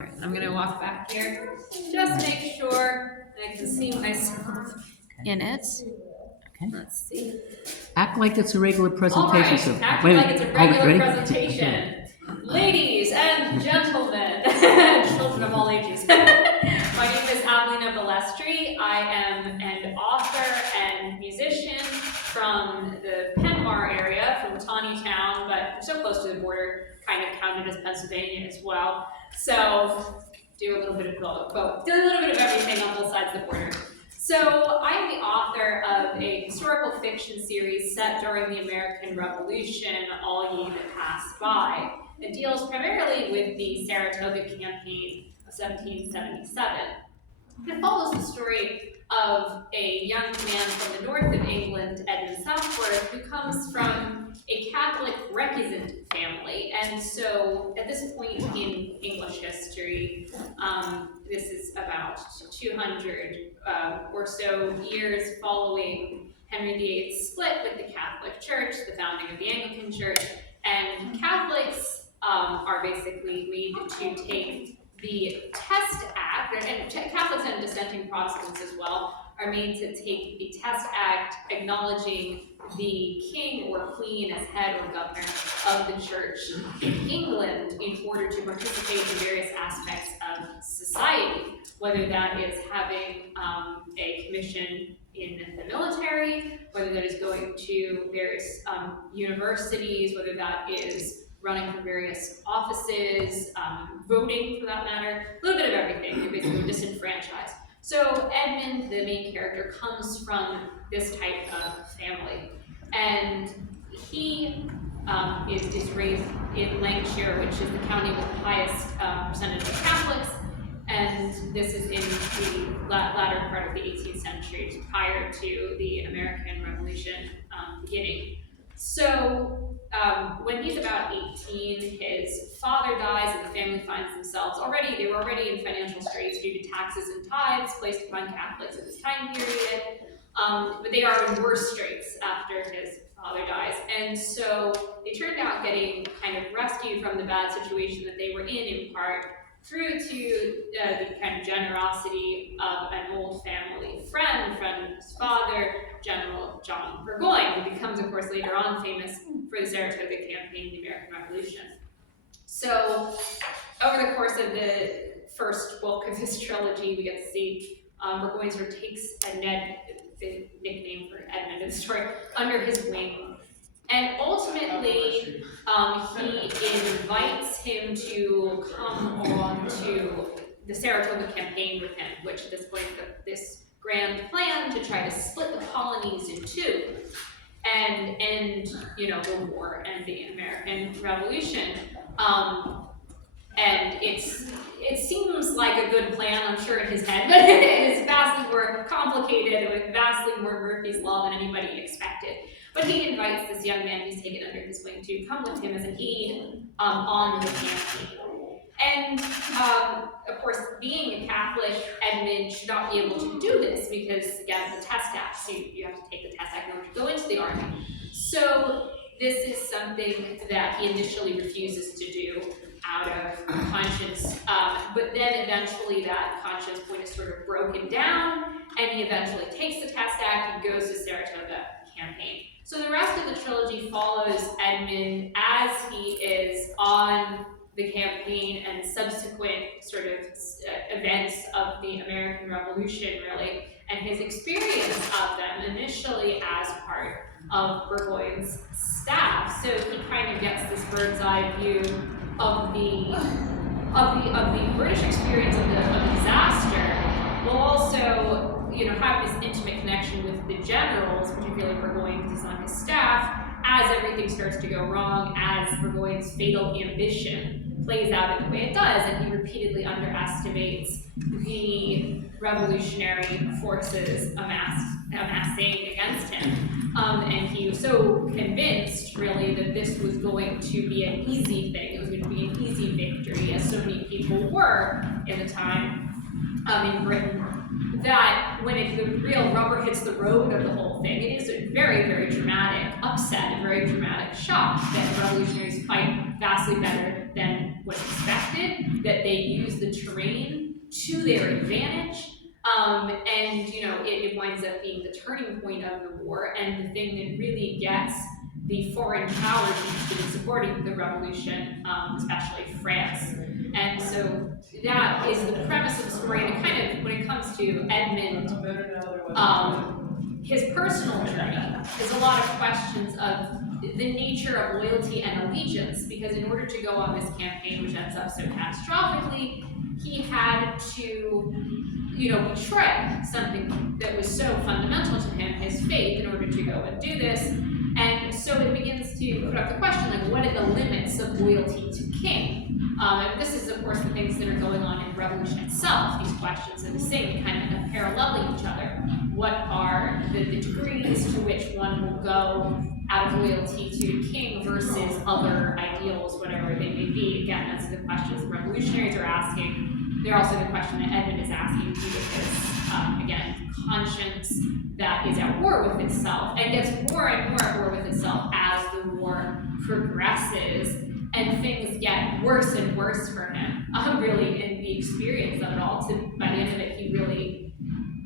I'm gonna walk back here, just make sure I can see myself in it. Okay. Let's see. Act like it's a regular All presentation. right, So, act wait a like minute. it's a Hold it, regular ready? presentation. Ladies and gentlemen, children of all ages. My name is Avellina Balestri. I am an author and musician from the Penmar area, from Tawny Town, but I'm so close to the border, kind of counted as Pennsylvania as well. So do a little bit of both. Do a little bit of everything on both sides of the border. So I'm the author of a historical fiction series set during the American Revolution, All Ye That Passed By. It deals primarily with the Saratoga campaign of 1777. It follows the story of a young man from the north of England, Edmund Southworth, who comes from a Catholic recusant family. And so at this point in English history, this is about 200 or so years following Henry VIII's split with the Catholic Church, the founding of the Anglican Church, and Catholics are basically made to take the Test Act, and Catholics and dissenting Protestants as well, are made to take the Test Act acknowledging the king or queen as head or governor of the church in England in order to participate in various aspects of society, whether that is having a commission in the military, whether that is going to various universities, whether that is running for various offices, voting for that matter, a little bit of everything. They're basically disenfranchised. So Edmund, the main character, comes from this type of family. And he is raised in Lancashire, which is the county with the highest percentage of Catholics. And this is in the latter part of the 18th century, prior to the American Revolution beginning. So when he's about 18, his father dies and the family finds themselves they were already in financial straits due to taxes and tithes placed upon Catholics at this time period, but they are in worse straits after his father dies. And so they turned out getting kind of rescued from the bad situation that they were in part, through to the kind of generosity of an old family friend of his father, General John Burgoyne, who becomes, of course, later on famous for the Saratoga campaign, the American Revolution. So, over the course of the first book of this trilogy, we get to see Burgoyne sort of takes the nickname for Edmund in the story, under his wing. And ultimately, he invites him to come along to the Saratoga campaign with him, which at this point, this grand plan to try to split the colonies in two and end, the war and the American Revolution. And it seems like a good plan, I'm sure, in his head, but it is vastly more complicated with vastly more Murphy's Law than anybody expected. But he invites this young man he's taken under his wing to come with him as an aide on the campaign. And, of course, being a Catholic, Edmund should not be able to do this because, again, the Test Act, so you have to take the Test Act in order to go into the army. So this is something that he initially refuses to do out of conscience, but then eventually that conscience point is sort of broken down, and he eventually takes the Test Act and goes to Saratoga campaign. So the rest of the trilogy follows Edmund as he is on the campaign and subsequent sort of events of the American Revolution, really, and his experience of them initially as part of Burgoyne's staff. So he kind of gets this bird's eye view of the British experience of the disaster, while also have this intimate connection with the generals, particularly Burgoyne because he's on his staff, as everything starts to go wrong, as Burgoyne's fatal ambition plays out in the way it does, and he repeatedly underestimates the revolutionary forces amassing against him. And he was so convinced, really, that this was going to be an easy thing, it was going to be an easy victory, as so many people were in the time in Britain, that when the real rubber hits the road of the whole thing, it is a very, very dramatic upset, a very dramatic shock that revolutionaries fight vastly better than was expected, that they used the terrain to their advantage. And it winds up being the turning point of the war and the thing that really gets the foreign powers interested in supporting the revolution, especially France. And so that is the premise of the story. And it kind of, when it comes to Edmund, his personal journey, is a lot of questions of the nature of loyalty and allegiance, because in order to go on this campaign, which ends up so catastrophically, he had to betray something that was so fundamental to him, his faith, in order to go and do this. And so it begins to put up the question, like, what are the limits of loyalty to king? And this is, of course, the things that are going on in the revolution itself. These questions are the same, kind of paralleling each other. What are the degrees to which one will go out of loyalty to a king versus other ideals, whatever they may be? Again, that's the questions the revolutionaries are asking. They're also the question that Edmund is asking, due to his, again, conscience that is at war with itself, and gets more and more at war with itself as the war progresses, and things get worse and worse for him, really, in the experience of it all. By the end of it, he really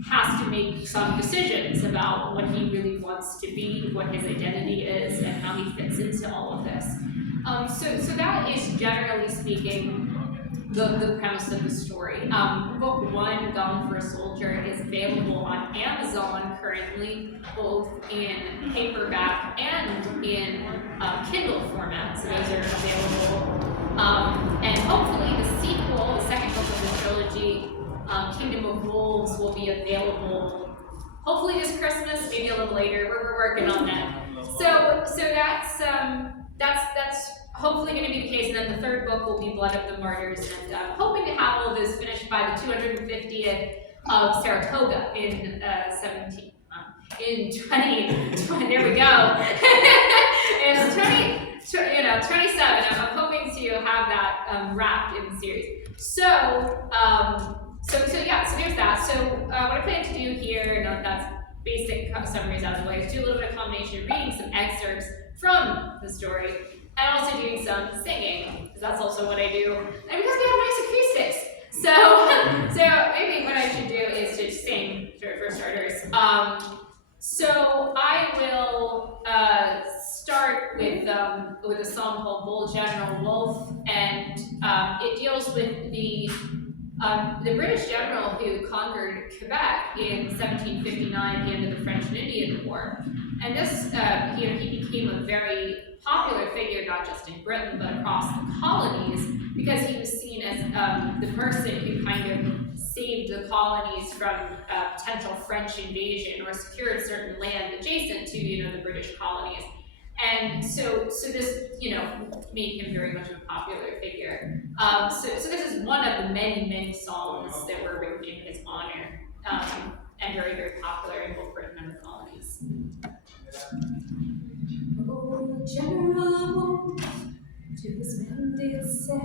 has to make some decisions about what he really wants to be, what his identity is, and how he fits into all of this. So that is, generally speaking, the premise of the story. Book 1, Gone for a Soldier, is available on Amazon currently, both in paperback and in Kindle format, so those are available. And hopefully the sequel, the second book of the trilogy, Kingdom of Wolves, will be available hopefully this Christmas, maybe a little later. We're working on that. So that's hopefully going to be the case, and then the third book will be Blood of the Martyrs, and I'm hoping to have all of this finished by the 250th of Saratoga in 2020. There we go. In 27. I'm hoping to have that wrapped in the series. So there's that. So what I plan to do here, that's basic summaries out of the way, is do a little bit of combination of reading some excerpts from the story, and also doing some singing, because that's also what I do. And because we have nice acoustics, so maybe what I should do is to sing for starters. So I will start with a song called Bold General Wolfe, and it deals with the British general who conquered Quebec in 1759 at the end of the French and Indian War. And this, he became a very popular figure, not just in Britain, but across the colonies, because he was seen as the person who kind of saved the colonies from potential French invasion, or secured certain land adjacent to, the British colonies. And so this, made him very much a popular figure. So this is one of the many, many songs that were written in his honor, and very, very popular in both Britain and the colonies. Oh, General, to his men did say,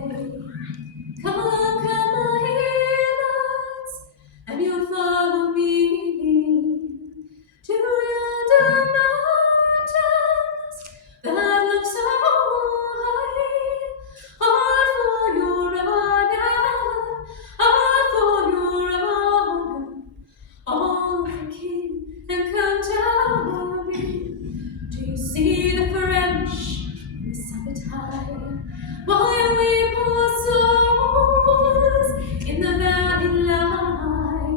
conquer my lands, and you'll follow me to yonder mountains that look so high. All for your honor, all for your honor, all for king and country. Do you see the French in the summit high, while you weep poor souls in the valley lie?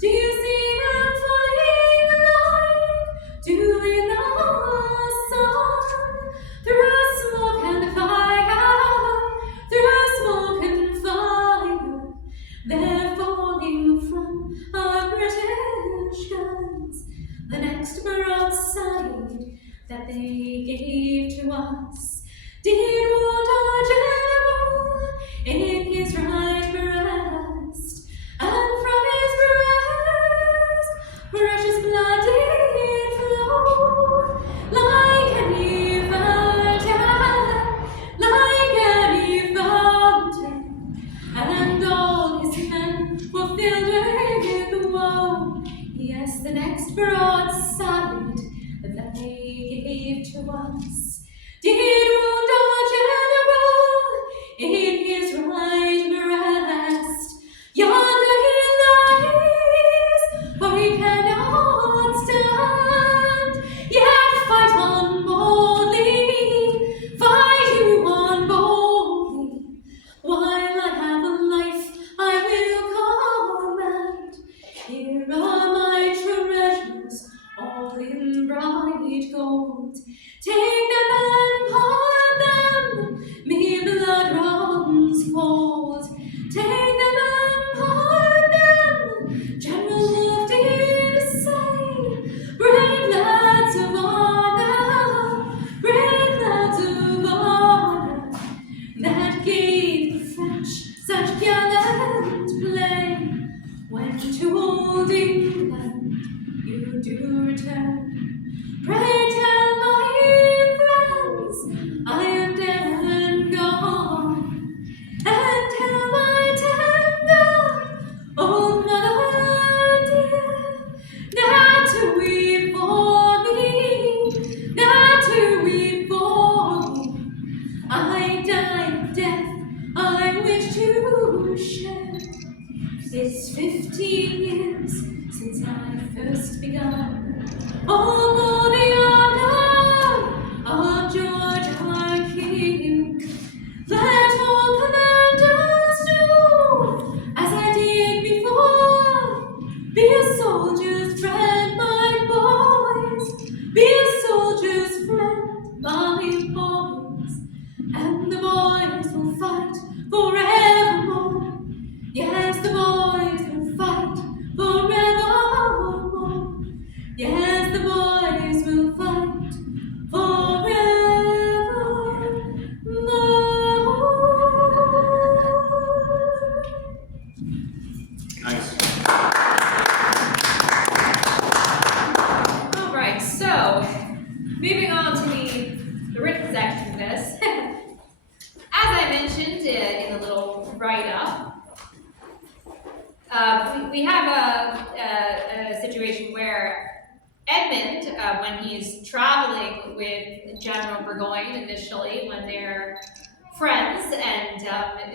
Do you see them falling like dew in the sun, through smoke and fire, through smoke and fire? They're falling from our British guns, the next broadside that they gave to us did wound our general in his right breast, and from his breast precious blood did flow like any fountain, like any fountain, and all his men were filled with woe. Yes, the next broadside that they gave to us did wound our general old England, you do return. Pray tell my friends I am dead and gone, and tell my tender old mother dear not to weep for me, not to weep for me. I died death I wish to share. It's 15 years since I first begun. Oh, for the honor of George our King, let all commanders do as I did before. Be a soldier's friend, my boys. Be a soldier's friend, my boys. And the boys will fight forevermore. Yes, the boys will fight forevermore. Yes, the boys will fight forevermore. Nice. All right, so moving on to the written section of this. As I mentioned in the little write-up, we have a situation where Edmund, when he's traveling with General Burgoyne initially, when they're friends, and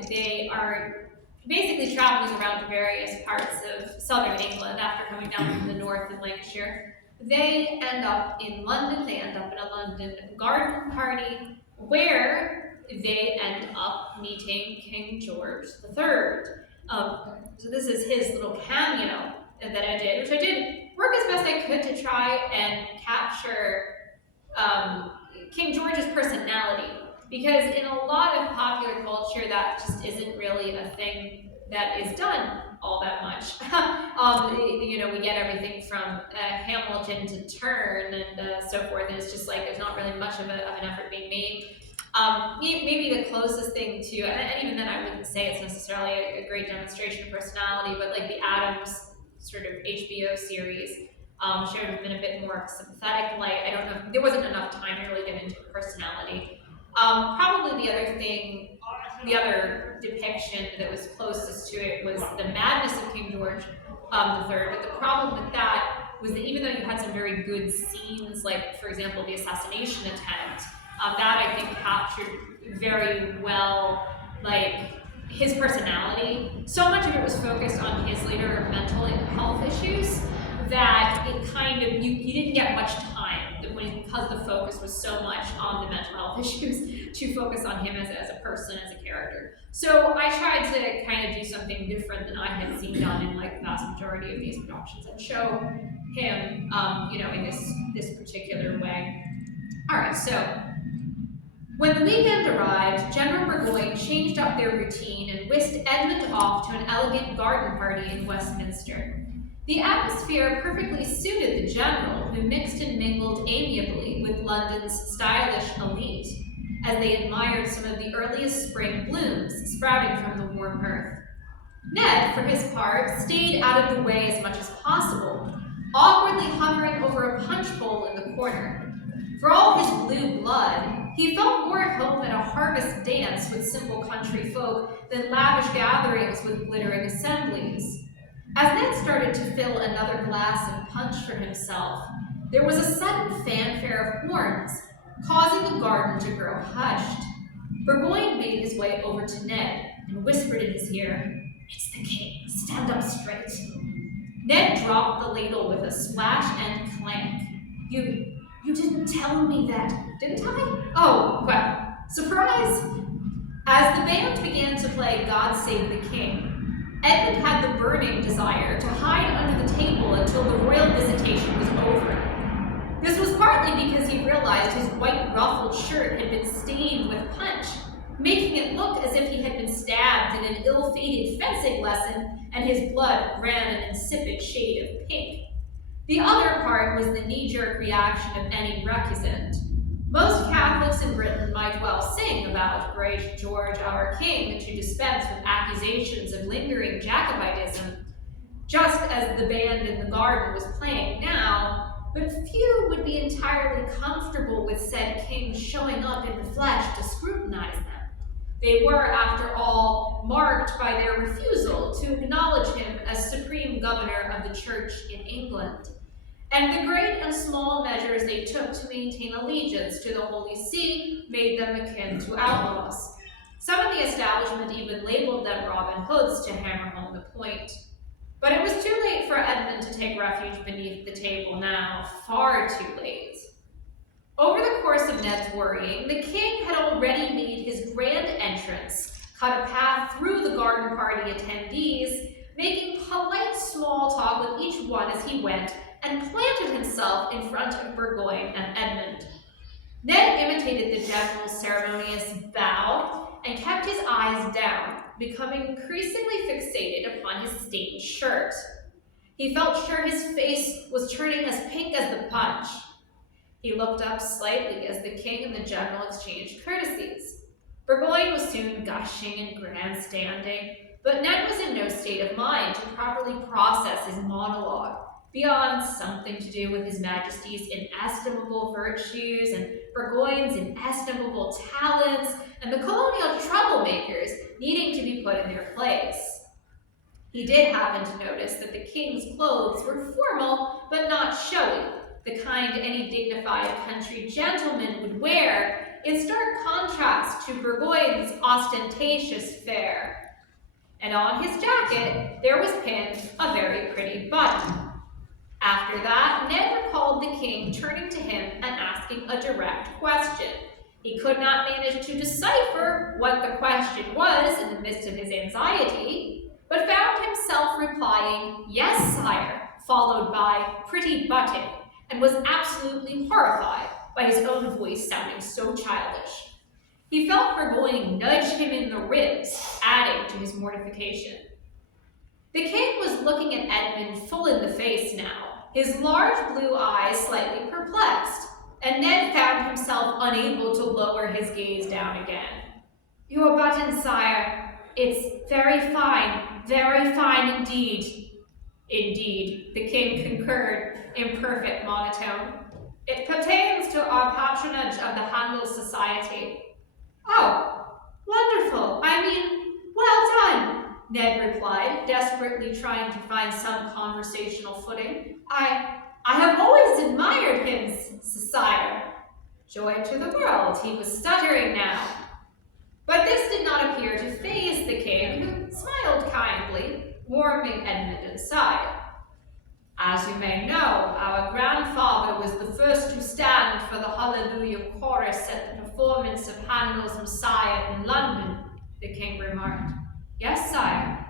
they are basically traveling around to various parts of southern England after coming down from the north in Lancashire, they end up in London. They end up in a London garden party where they end up meeting King George III. So this is his little cameo that I did, which I did work as best I could to try and capture King George's personality, because in a lot of popular culture that just isn't really a thing that is done all that much. You know, we get everything from Hamilton to Turn and so forth, and it's just like there's not really much of an effort being made. Maybe the closest thing to, and even then I wouldn't say it's necessarily a great demonstration of personality, but like the Addams sort of HBO series should have been a bit more sympathetic light. I don't know, there wasn't enough time to really get into personality. Probably the other depiction that was closest to it was the madness of King George III, but the problem with that was that even though you had some very good scenes, like for example the assassination attempt, that I think captured very well like his personality. So much of it was focused on his later mental health issues that it kind of, you didn't get much time because the focus was so much on the mental health issues to focus on him as a person, as a character. So I tried to kind of do something different than I had seen done in like the vast majority of these productions and show him, you know, in this particular way. All right, so when the weekend arrived, General Burgoyne changed up their routine and whisked Edmund off to an elegant garden party in Westminster. The atmosphere perfectly suited the general, who mixed and mingled amiably with London's stylish elite, as they admired some of the earliest spring blooms sprouting from the warm earth. Ned, for his part, stayed out of the way as much as possible, awkwardly hovering over a punch bowl in the corner. For all his blue blood, he felt more at home at a harvest dance with simple country folk than lavish gatherings with glittering assemblies. As Ned started to fill another glass of punch for himself, there was a sudden fanfare of horns, causing the garden to grow hushed. Burgoyne made his way over to Ned and whispered in his ear, "It's the king, stand up straight." Ned dropped the ladle with a splash and clank. You didn't tell me that, didn't I? Oh, well, surprise! As the band began to play God Save the King, Edmund had the burning desire to hide under the table until the royal visitation was over. This was partly because he realized his white ruffled shirt had been stained with punch, making it look as if he had been stabbed in an ill-fated fencing lesson and his blood ran an insipid shade of pink. The other part was the knee-jerk reaction of any recusant. Most Catholics in Britain might well sing about great George our King to dispense with accusations of lingering Jacobitism. just as the band in the garden was playing now, but few would be entirely comfortable with said king showing up in the flesh to scrutinize them. They were, after all, marked by their refusal to acknowledge him as supreme governor of the church in England, and the great and small measures they took to maintain allegiance to the Holy See made them akin to outlaws. Some in the establishment even labeled them Robin Hoods to hammer home the point. But it was too late for Edmund to take refuge beneath the table now, far too late. Over the course of Ned's worrying, the king had already made his grand entrance, cut a path through the garden party attendees, making polite small talk with each one as he went, and planted himself in front of Burgoyne and Edmund. Ned imitated the general's ceremonious bow and kept his eyes down, becoming increasingly fixated upon his stained shirt. He felt sure his face was turning as pink as the punch. He looked up slightly as the king and the general exchanged courtesies. Burgoyne was soon gushing and grandstanding, but Ned was in no state of mind to properly process his monologue, beyond something to do with His Majesty's inestimable virtues and Burgoyne's inestimable talents and the colonial troublemakers needing to be put in their place. He did happen to notice that the king's clothes were formal but not showy, the kind any dignified country gentleman would wear, in stark contrast to Burgoyne's ostentatious fare. And on his jacket there was pinned a very pretty button. After that, Ned recalled the king turning to him and asking a direct question. He could not manage to decipher what the question was in the midst of his anxiety, but found himself replying, "Yes, sire," followed by "pretty button," and was absolutely horrified by his own voice sounding so childish. He felt Burgoyne nudge him in the ribs, adding to his mortification. The king was looking at Edmund full in the face now, his large blue eyes slightly perplexed, and Ned found himself unable to lower his gaze down again. "Your button, sire. It's very fine indeed." "Indeed," the king concurred in perfect monotone. "It pertains to our patronage of the Handel Society." "Oh, wonderful. Well done," Ned replied, desperately trying to find some conversational footing. I have always admired him, sire." Joy to the world, he was stuttering now. But this did not appear to faze the king, who smiled kindly, warming Edmund inside. "As you may know, our grandfather was the first to stand for the Hallelujah chorus at the performance of Handel's Messiah in London," the king remarked. "Yes, sire,"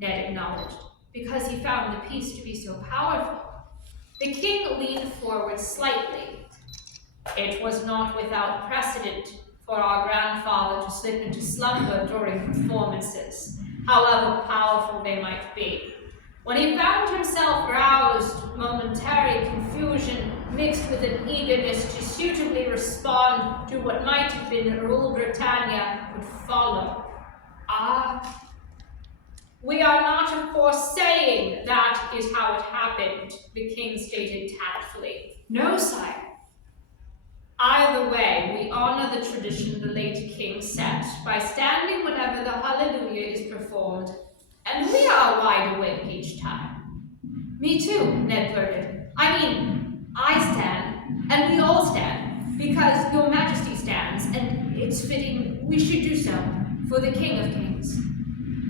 Ned acknowledged, because he found the piece to be so powerful. The king leaned forward slightly. "It was not without precedent for our grandfather to slip into slumber during performances, however powerful they might be. When he found himself roused, momentary confusion mixed with an eagerness to suitably respond to what might have been Rule Britannia would follow." "Ah, we are not, of course, saying that is how it happened," the king stated tactfully. "No, sire." "Either way, we honor the tradition the late king set by standing whenever the Hallelujah is performed, and we are wide awake each time." "Me too," Ned blurted. I stand, and we all stand, because your majesty stands, and it's fitting we should do so, for the King of Kings."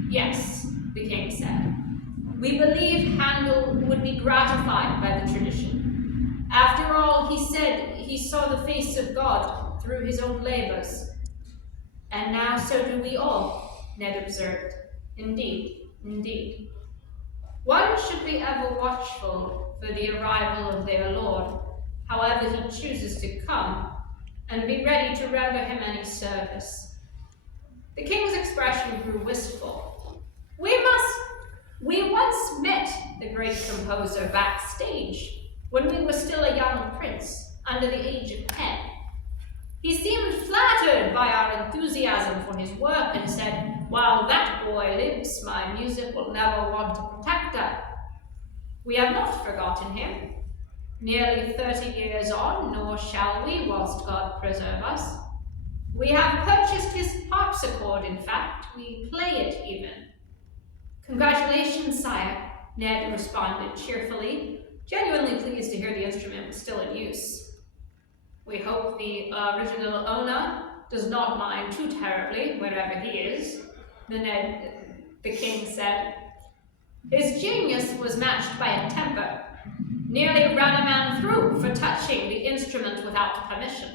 "Yes," the king said. "We believe Handel would be gratified by the tradition. After all, he said he saw the face of God through his own labors." "And now so do we all," Ned observed. Indeed. One should be ever watchful for the arrival of their Lord, however he chooses to come, and be ready to render him any service." The king's expression grew wistful. We once met the great composer backstage, when we were still a young prince, under the age of 10. He seemed flattered by our enthusiasm for his work and said, "While that boy lives, my music will never want a protector." We have not forgotten him. Nearly 30 years on, nor shall we, whilst God preserve us. We have purchased his harpsichord, in fact. We play it even. Congratulations, sire, Ned responded cheerfully, genuinely pleased to hear the instrument was still in use. We hope the original owner does not mind too terribly, wherever he is, the king said. His genius was matched by a temper. Nearly ran a man through for touching the instrument without permission.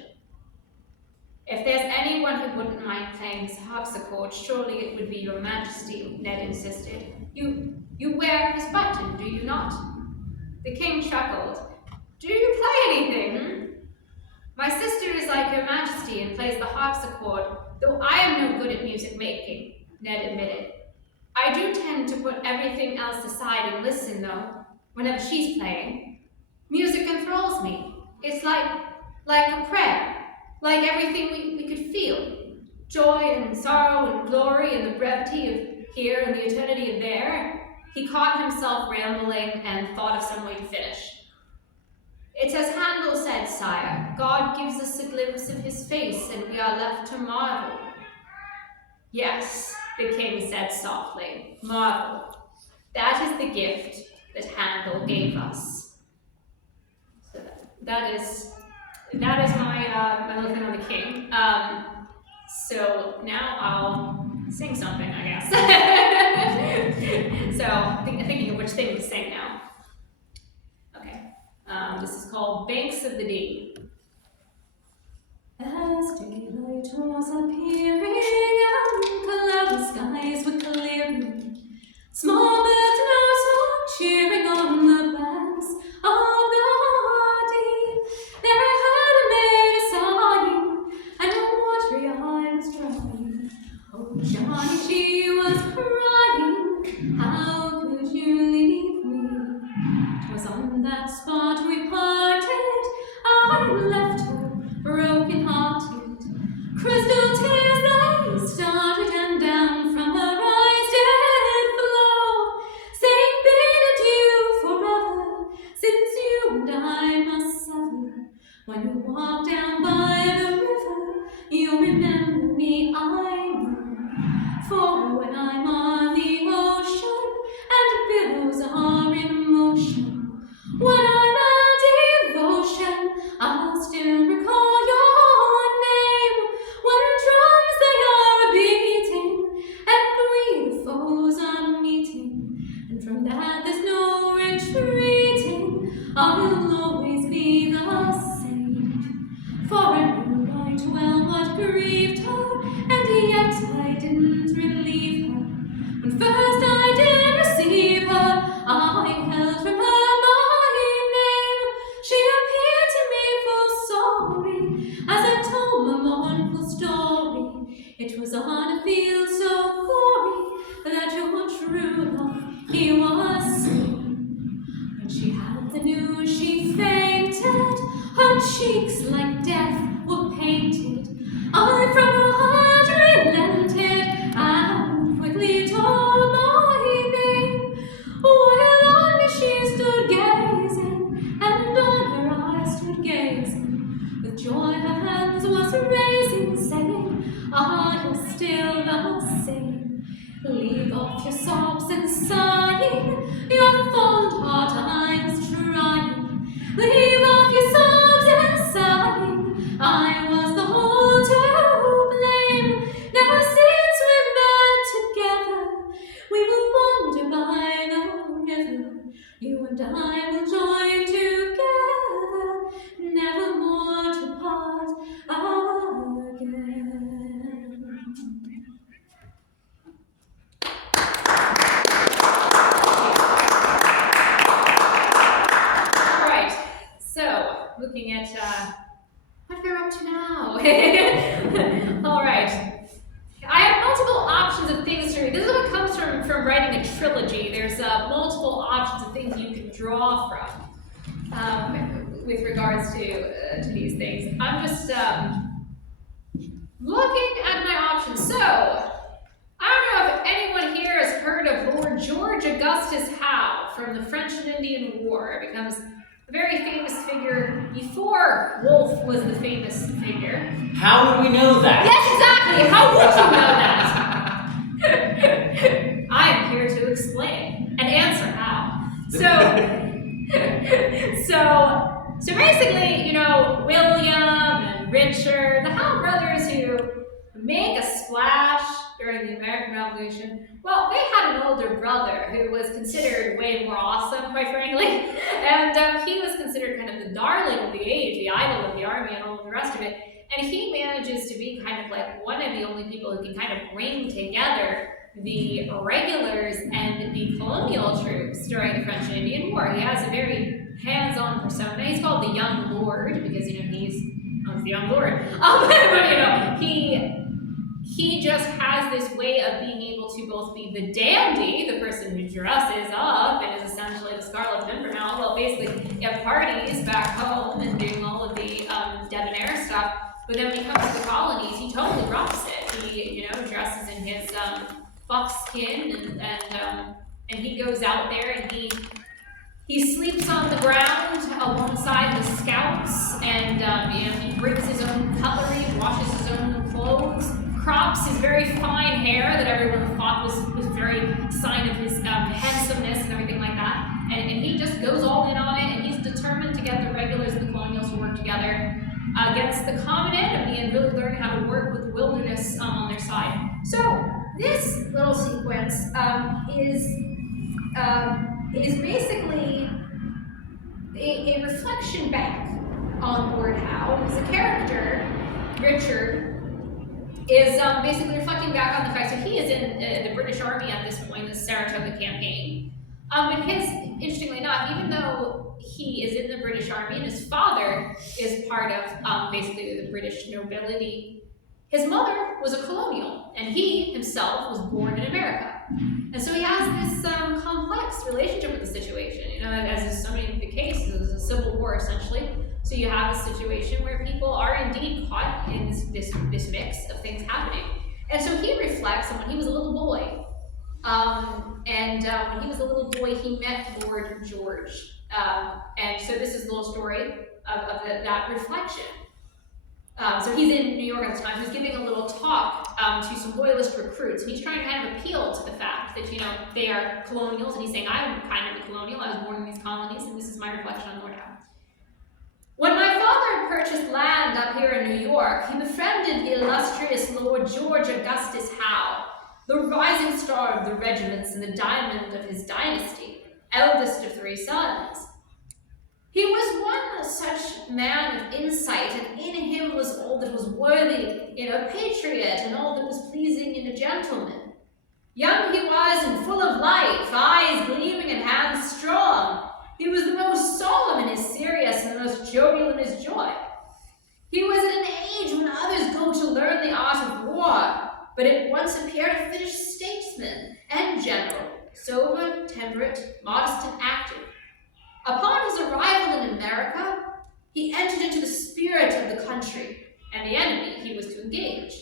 If there's anyone who wouldn't mind playing his harpsichord, surely it would be your majesty, Ned insisted. You wear his button, do you not? The king chuckled. Do you play anything? My sister is like your majesty and plays the harpsichord, though I am no good at music making, Ned admitted. I do tend to put everything else aside and listen, though, whenever she's playing. Music enthralls me. It's like a prayer, like everything we could feel. Joy and sorrow and glory and the brevity of here and the eternity of there. He caught himself rambling and thought of some way to finish. It's as Handel said, sire, God gives us a glimpse of his face and we are left to marvel. Yes, the king said softly, marvel. That is the gift that Handel gave us. So that is my little thing on the king. So now I'll sing something, I guess. So thinking of which thing to sing now. Okay, this is called Banks of the Dee. As daylight was appearing and cloudless skies were clearing, small birds now so cheering on the banks of the Dee. There I heard a maid sighing, and a watery eye was drying. Oh, Johnny, she was crying, how could you leave me? 'Twas on that spot we parted, I left her broken-hearted. Crystal tears they started, and down from her eyes did flow, saying, bid adieu forever, since you and I must sever. When you walk down by the river, you'll remember me, I know. For when I'm on the ocean, and billows are in motion, when I'm a devotion, I'll still recall your name. When drums they are a-beating, and we the foes are meeting, and from that there's no retreating, I'll always be the same. For I knew right well what grieved her, and yet I didn't relieve her. When first I did receive her, I held from her my name. She appeared to me full sorry, as I told my mournful story. It was on a field so gory, that your true love he was slain. When she had the news she fainted, her cheeks like death were painted. I from her heart relented, and quickly told my name. While on me she stood gazing, and on her I stood gazing. With joy her hands was raising, saying, I am still the same. Leave off your sobs and sighing, your fond heart I was trying. Leave off your sobs and sighing, I was the whole to blame. Now since we're met together, we will wander by the river. You and I will join together, never more to part again. All right, so looking at what we're up to now. All right, I have multiple options of things to read. This is what comes from writing a trilogy. There's multiple options of things you can draw from with regards to these things. I'm just looking at my options. So I don't know if anyone here has heard of Lord George Augustus Howe. out from the French and Indian War. It becomes a very famous figure before Wolfe was the famous figure. How would we know that? Yes, exactly. How would you know that? I am here to explain and answer how. So basically, you know, William and Richard, the Howe brothers who make a splash during the American Revolution, well, they had an older brother who was considered way more awesome, quite frankly, and he was considered kind of the darling of the age, the idol of the army and all of the rest of it, and he manages to be kind of like one of the only people who can kind of bring together the regulars and the colonial troops during the French and Indian War. He has a very hands-on persona. He's called the Young Lord because, you know, he's the Young Lord. But, you know, he just has this way of being able to both be the dandy, the person who dresses up and is essentially the Scarlet Pimpernel. Well, basically, you have parties back home and doing all of the debonair stuff. But then when he comes to the colonies, he totally drops it. He, you know, dresses in his buckskin and he goes out there and he sleeps on the ground alongside the scouts, and you know, he brings his own cutlery, washes his own clothes, crops his very fine hair that everyone thought was very sign of his handsomeness and everything like that. And he just goes all in on it, and he's determined to get the regulars and the colonials to work together against the common enemy and really learn how to work with the wilderness on their side. So this little sequence is basically a reflection back on Lord Howe, because the character, Richard, is basically reflecting back on the fact that he is in the British Army at this point, the Saratoga campaign. But interestingly enough, even though he is in the British Army and his father is part of basically the British nobility, his mother was a colonial, and he himself was born in America. And so he has this complex relationship with the situation, you know, as is so many of the cases, it's a civil war essentially. So you have a situation where people are indeed caught in this mix of things happening. And so he reflects on when he was a little boy. When he was a little boy, he met Lord George. And so this is a little story of that reflection. So he's in New York at the time. He's giving a little talk to some loyalist recruits, and he's trying to kind of appeal to the fact that, you know, they are colonials, and he's saying, I'm kind of a colonial, I was born in these colonies, and this is my reflection on Lord Howe. When my father purchased land up here in New York, he befriended the illustrious Lord George Augustus Howe, the rising star of the regiments and the diamond of his dynasty, eldest of 3 sons. He was one such man of insight, and in him was all that was worthy in a patriot, and all that was pleasing in a gentleman. Young he was and full of life, eyes gleaming and hands strong. He was the most solemn in his serious and the most jovial in his joy. He was at an age when others go to learn the art of war, but at once appeared a finished statesman and general, sober, temperate, modest, and active. Upon his arrival in America, he entered into the spirit of the country and the enemy he was to engage.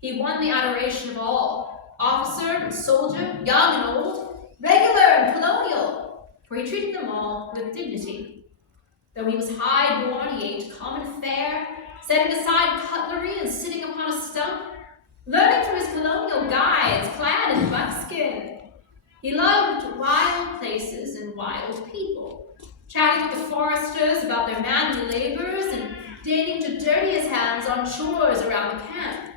He won the adoration of all, officer and soldier, young and old, regular and colonial, for he treated them all with dignity. Though he was high-born, he ate common fare, setting aside cutlery and sitting upon a stump, learning from his colonial guides, clad in buckskin. He loved wild places and wild people, chatting with the foresters about their manly labors and deigning to dirty his hands on chores around the camp.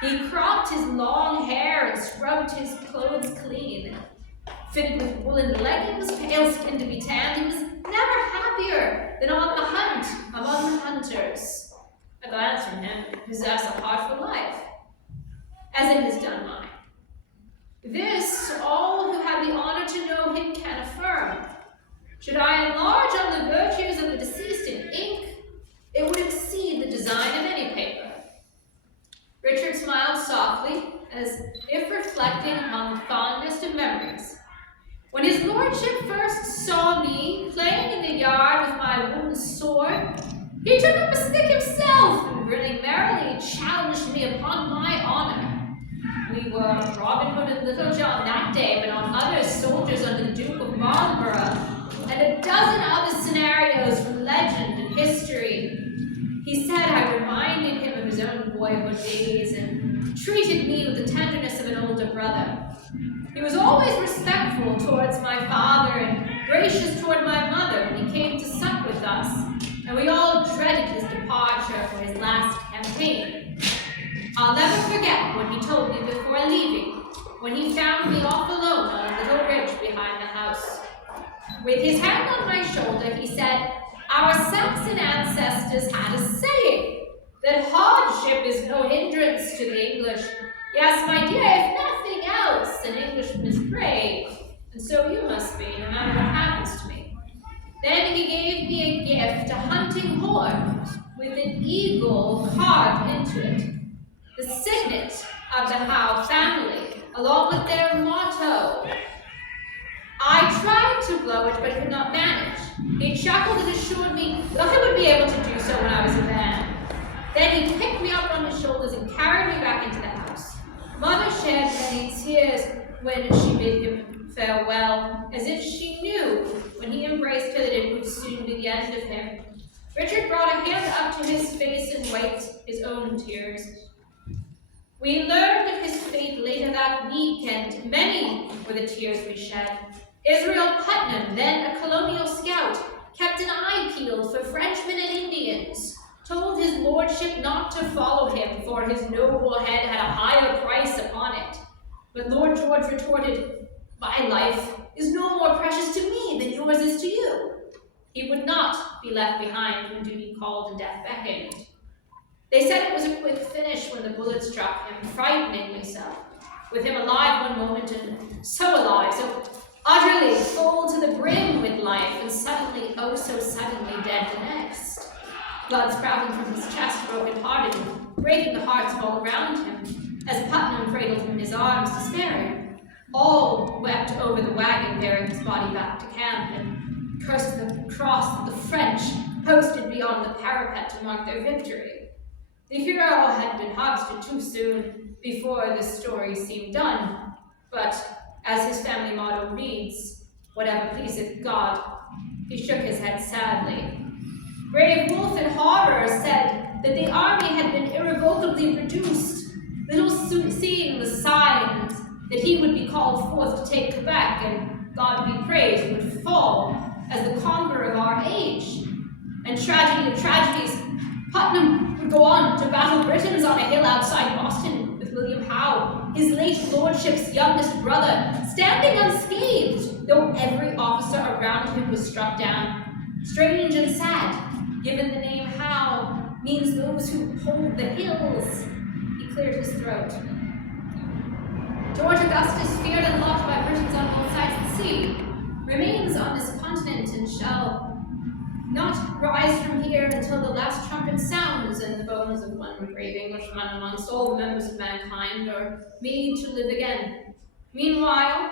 He cropped his long hair and scrubbed his clothes clean. Fitted with woolen leggings, pale-skinned to be tanned, he was never happier than on the hunt among the hunters. A glance from him possessed a heart for life, as it has done mine. This all who had the honor to know him can affirm. Should I enlarge on the virtues of the deceased in ink, it would exceed the design of any paper. Richard smiled softly, as if reflecting on the fondest of memories. When his lordship first saw me playing in the yard with my wooden sword, he took up a stick himself and, grinning merrily, challenged me upon my honor. We were Robin Hood and Little John that day, but on others, soldiers under the Duke of Marlborough He was always respectful towards my father and gracious toward my mother when he came to sup with us, and we all dreaded his departure for his last campaign. I'll never forget what he told me before leaving, when he found me off alone on a little ridge behind the house. With his hand on my shoulder, he said, "Our Saxon ancestors had a saying, that hardship is no hindrance to the English. Yes, my dear, if nothing else, an Englishman is brave, and so you must be, no matter what happens to me." Then he gave me a gift, a hunting horn, with an eagle carved into it, the signet of the Howe family, along with their motto. I tried to blow it, but could not manage. He chuckled and assured me that I would be able to do so when I was a man. Then he picked me up on his shoulders and carried me back into the house. Mother shed many tears when she bid him farewell, as if she knew, when he embraced her, that it would soon be the end of him. Richard brought a hand up to his face and wiped his own tears. We learned of his fate later that week, and many were the tears we shed. Israel Putnam, then a colonial scout, kept an eye peeled for Frenchmen and Indians, told his lordship not to follow him, for his noble head had a higher price upon it. But Lord George retorted, "My life is no more precious to me than yours is to you." He would not be left behind when duty called and death beckoned. They said it was a quick finish when the bullet struck him, frighteningly so, with him alive one moment and so alive, so utterly full to the brim with life, and suddenly, oh so suddenly, dead the next. Blood sprouting from his chest, broken-hearted, breaking the hearts of all around him, as Putnam cradled him in his arms, despairing. All wept over the wagon bearing his body back to camp, and cursed the cross that the French posted beyond the parapet to mark their victory. The hero had been harvested too soon before this story seemed done, but as his family motto reads, "Whatever pleaseth God," he shook his head sadly. Brave Wolfe in horror said that the army had been irrevocably reduced, little seeing the signs that he would be called forth to take Quebec, and God be praised, would fall as the conqueror of our age. And tragedy of tragedies, Putnam would go on to battle Britons on a hill outside Boston with William Howe, his late lordship's youngest brother, standing unscathed, though every officer around him was struck down. Strange and sad, given the name Howe means those who hold the hills. He cleared his throat. George Augustus, feared and loved by Britons on both sides of the sea, remains on this continent and shall not rise from here until the last trumpet sounds and the bones of one brave Englishman amongst all the members of mankind are made to live again. Meanwhile,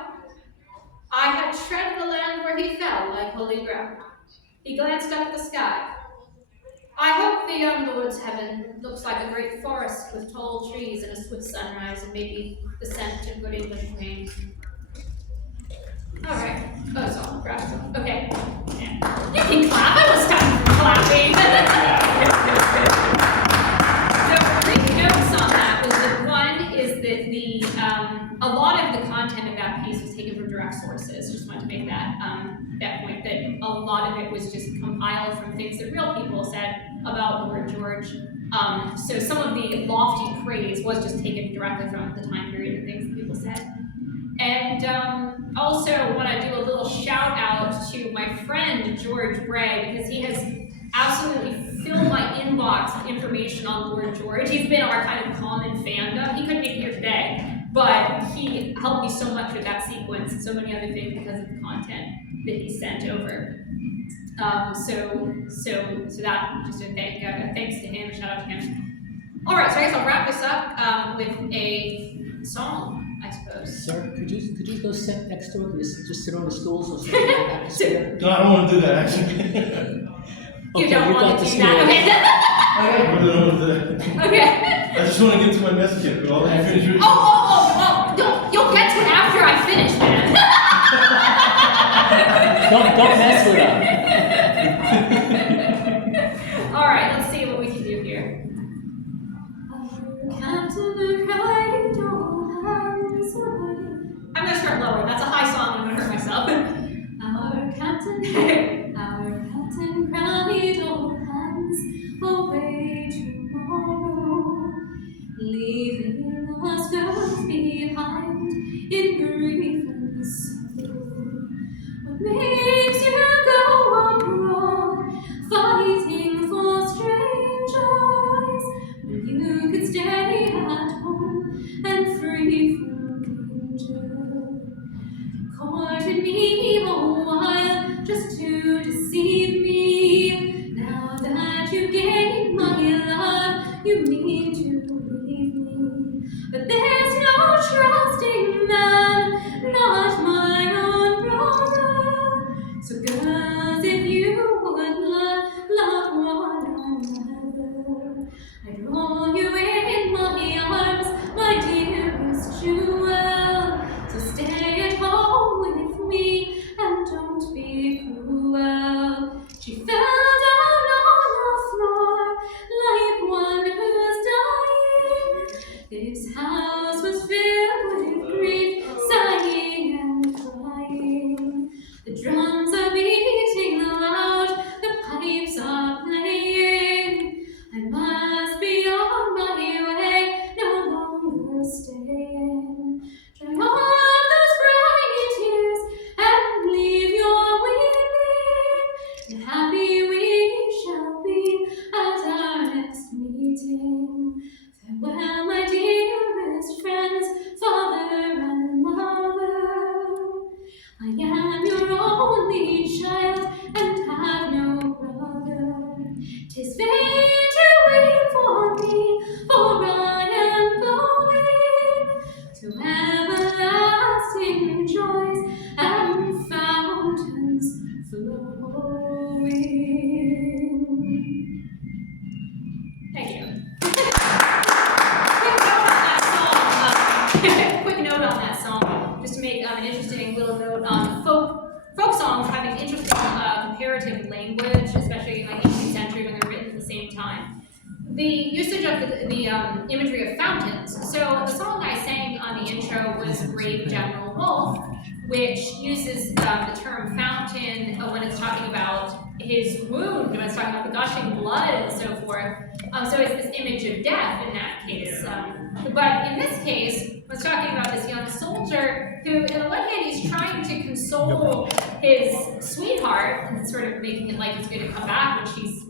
I had tread the land where he fell like holy ground. He glanced up at the sky. I hope the young lord's heaven looks like a great forest with tall trees and a swift sunrise and maybe the scent of good English rain. All right. Oh, it's all grass. Okay. Yeah. You can clap. I was time for clapping. So, three notes on that was that one is that a lot of the content of that piece was taken from direct sources. Just wanted to make that point, that a lot of it was just compiled from things that real people said about Lord George. So some of the lofty praise was just taken directly from the time period and things that people said. And also want to do a little shout out to my friend George Bray, because he has absolutely filled my inbox with information on Lord George. He's been our kind of common fandom. He couldn't make it here today, but he helped me so much with that sequence and so many other things because of the content that he sent over. So that, just a thanks to him, a shout out to him. All right, so I guess I'll wrap this up with a song, I suppose. Sir, could you go sit next to it? Just sit on the stools or something like that? Atmosphere? No, I don't want to do that, actually. You Okay, don't we want got to the do that, I really don't want to do that. okay? Okay. I just want to get to my message yet, but I'll let you finish your... You'll get to it after I finish, man. Don't mess with her. All right, let's see what we can do here. I'm gonna start me a while just to deceive me. Now that you gained my love, you mean to leave me. But there's no trusting man, not my own brother. So girls, if you would love one another, I'd roll you in my arms, my dearest jewel. So stay at home with me and don't be cruel. She fell down on the floor like one who's dying. This house was filled with grief, sighing and crying. The drums are beating loud, the pipes are playing. I must be on my way, no longer staying. Dry all those bright tears and leave your weeping. And happy we shall be at our next meeting. Farewell, my dearest friends, father and mother. I am your only child and have no brother. 'Tis vain to wait for me, for I am going to everlasting joys and fountains flowing. Thank you. Quick note on that song, just to make an interesting little note on folk songs having interesting comparative language, especially in like 18th century when they're written at the same time. The usage of the imagery of fountains. So the song I sang on the intro was Brave General Wolfe, which uses the term fountain when it's talking about his wound, when it's talking about the gushing blood and so forth. So it's this image of death in that case. But in this case, when it's talking about this young soldier who, on the one hand, he's trying to console his sweetheart and sort of making it like he's going to come back when she's,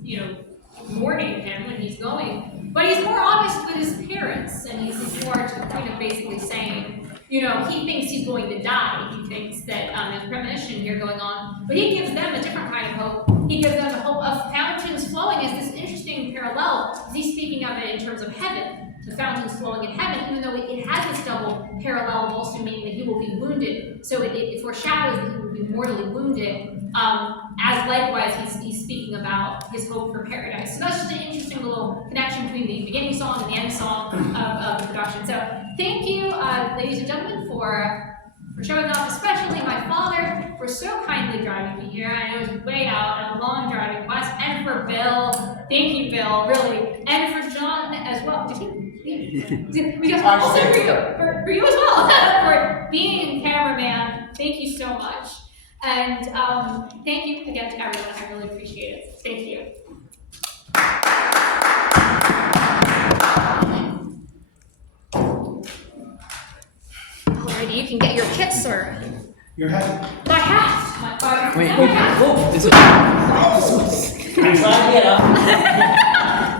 mourning him when he's going. But he's more honest with his parents, and he's more to the point of basically saying, he thinks he's going to die. He thinks that there's premonition here going on. But he gives them a different kind of hope. He gives them the hope of fountains flowing as this interesting parallel. He's speaking of it in terms of heaven, the fountains flowing in heaven, even though it has this double parallel of also meaning that he will be wounded. So it foreshadows that he will be mortally wounded, as likewise he's speaking about his hope for paradise. So that's just an interesting little connection between the beginning song and the end song of the production. So thank you, ladies and gentlemen, for showing up, especially my father, for so kindly driving me here. I know it was way out and a long driving west, and for Bill. Thank you, Bill, really. And for John as well. Did he? Because also for you as well, for being cameraman. Thank you so much. And thank you again to everyone. I really appreciate it. Thank you. Alrighty, you can get your kit, sir. Your hat. My hat. Wait, I'm trying to get up.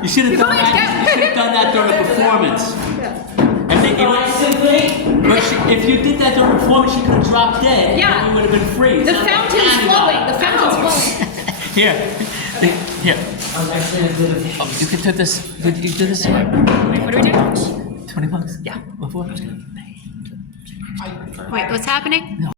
You should have done that. You should have done that during the performance. I think you would. Symphony? But if you did that during the performance, you could have dropped dead. Yeah. And you would have been free. The fountain's flowing. The fountain's flowing. Here. Here. I'm actually a bit of. Oh, you could do this. You do this here. What do we do? $20. Yeah. Before. Wait, what's happening?